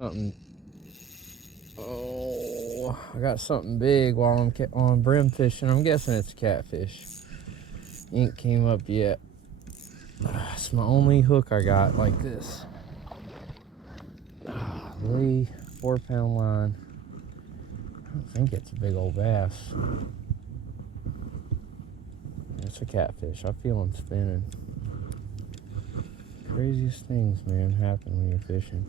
Something. Oh, I got something big while I'm on brim fishing. I'm guessing it's a catfish. Ink came up yet. It's my only hook I got like this. Lee, 4-pound line. I don't think it's a big old bass. It's a catfish. I feel him spinning. Craziest things, man, happen when you're fishing.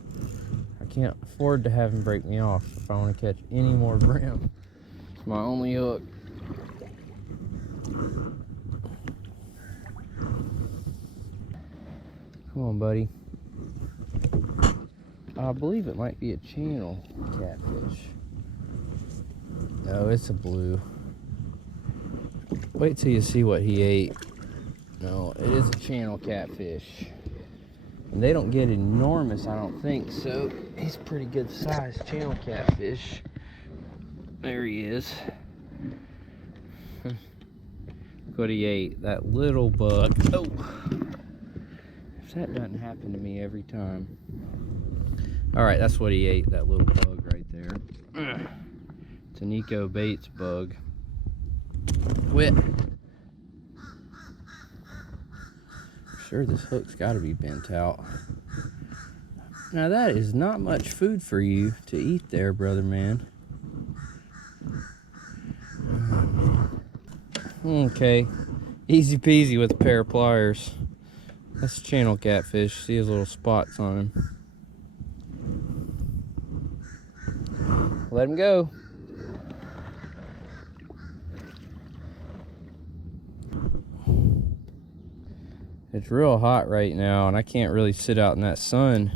I can't afford to have him break me off if I want to catch any more brim. It's my only hook. Come on, buddy. I believe it might be a channel catfish. No, it's a blue. Wait till you see what he ate. No, it is a channel catfish. And they don't get enormous, I don't think, so he's pretty good sized channel catfish. There he is. Look what he ate, that little bug. Oh! If that doesn't happen to me every time. Alright, that's what he ate, that little bug right there. It's a Nikko Baits bug. Quit. Sure, this hook's got to be bent out. Now that is not much food for you to eat there, brother man. Okay, easy peasy with a pair of pliers. That's a channel catfish. See his little spots on him. Let him go. It's real hot right now, and I can't really sit out in that sun.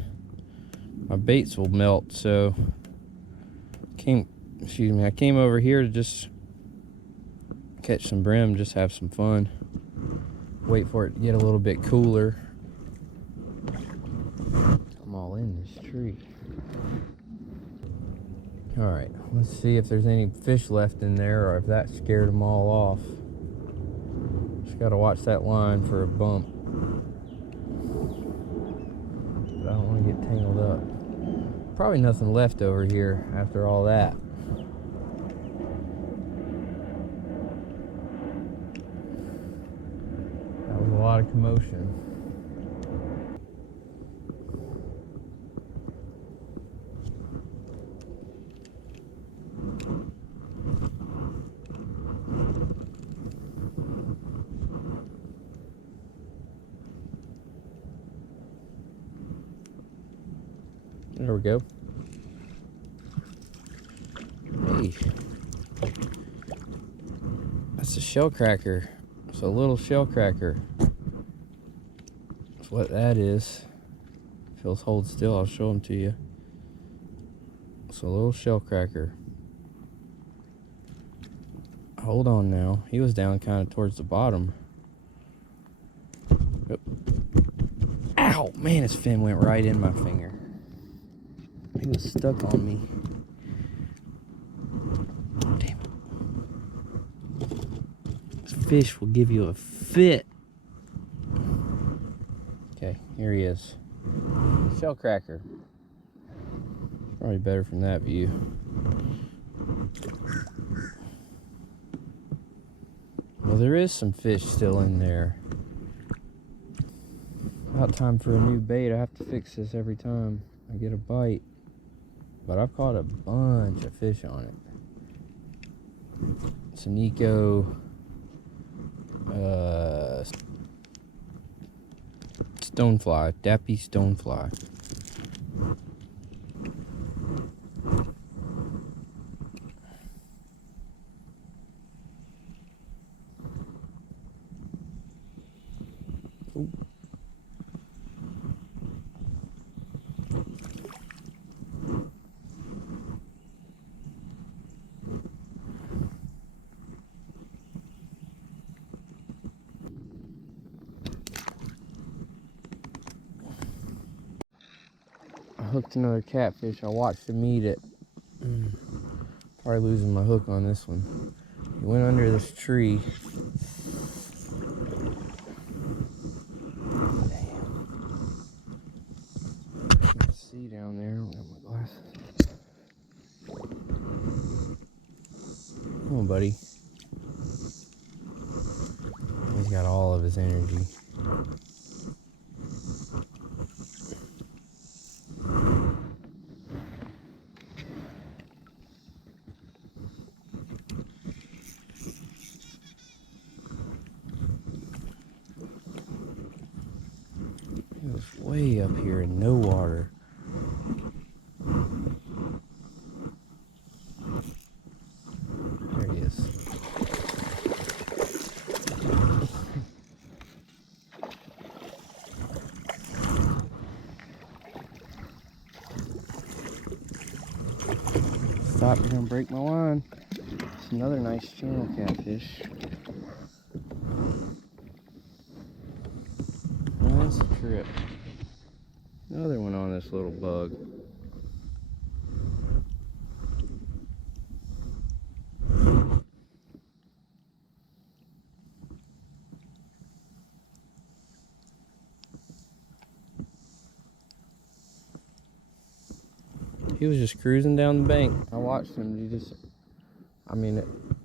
My baits will melt, so I came over here to just catch some brim, just have some fun. Wait for it to get a little bit cooler. I'm all in this tree. Alright, let's see if there's any fish left in there or if that scared them all off. Just gotta watch that line for a bump. But I don't want to get tangled up. Probably nothing left over here after all that. That was a lot of commotion. There we go. Hey. That's a shell cracker. It's a little shell cracker. That's what that is. If he'll hold still, I'll show them to you. It's a little shell cracker. Hold on now. He was down kind of towards the bottom. Yep. Ow! Man, his fin went right in my finger. He was stuck on me. Damn it. This fish will give you a fit. Okay, here he is. Shell cracker. Probably better from that view. Well, there is some fish still in there. About time for a new bait. I have to fix this every time I get a bite. But I've caught a bunch of fish on it. It's a Nikko Stonefly, Dappy Stonefly. Ooh. Hooked another catfish. I watched him eat it. Probably losing my hook on this one. He went under this tree. Damn. Can't see down there. I don't have my glasses on, buddy. He's got all of his energy. He was way up here in no water. There he is. Stop, you're gonna break my line. It's another nice channel catfish. That's a trip. Another one on this little bug. He was just cruising down the bank. I watched him.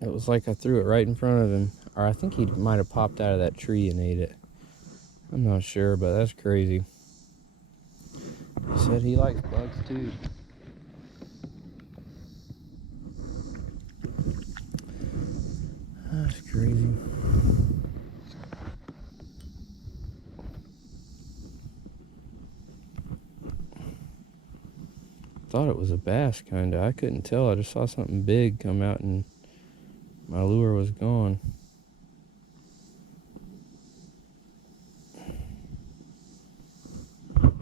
It was like I threw it right in front of him. Or I think he might have popped out of that tree and ate it. I'm not sure, but that's crazy. He said he likes bugs too. That's crazy. Thought it was a bass, kinda. I couldn't tell. I just saw something big come out and my lure was gone.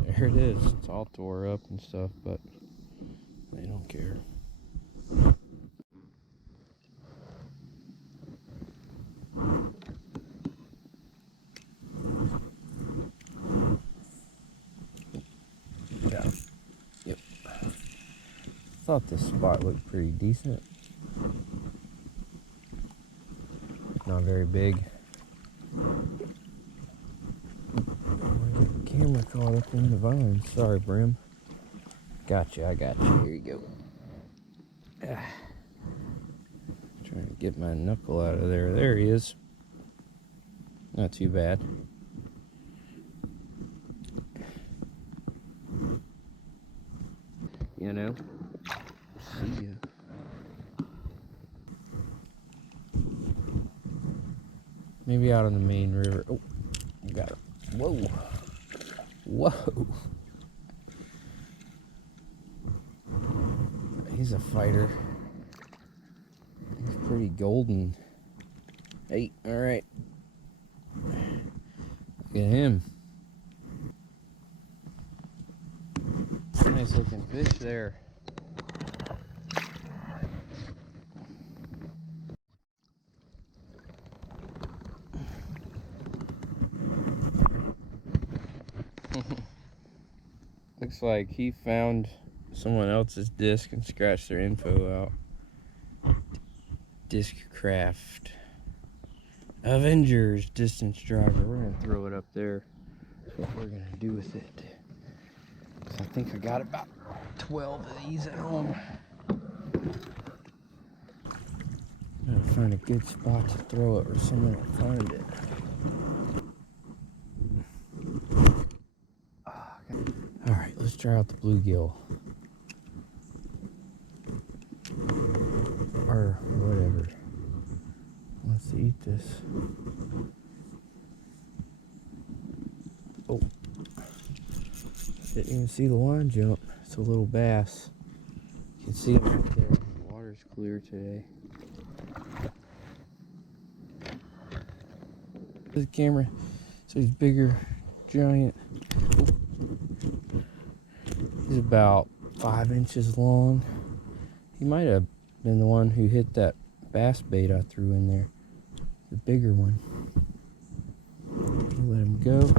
There it is. It's all tore up and stuff, but they don't care. Yeah. Yep. Thought this spot looked pretty decent. Not very big. Camera caught up in the vine. Sorry, Brim. Gotcha, I got you. Here you go. Trying to get my knuckle out of there. There he is. Not too bad. You know? See ya. Maybe out on the main river. Oh, got it. Whoa. Whoa. He's a fighter. He's pretty golden. Hey, alright. Look at him. Nice looking fish there. Looks like he found someone else's disc and scratched their info out. Discraft Avengers distance driver. We're gonna throw it up there. That's what we're gonna do with it. So I think I got about 12 of these at home. Gotta find a good spot to throw it, or someone will find it. Alright, let's try out the bluegill. Or whatever. Let's eat this. Oh. Didn't even see the line jump. It's a little bass. You can see him right there. The water's clear today. The camera. So he's bigger, giant. Oh. He's about 5 inches long. He might have been the one who hit that bass bait I threw in there. The bigger one. Let him go.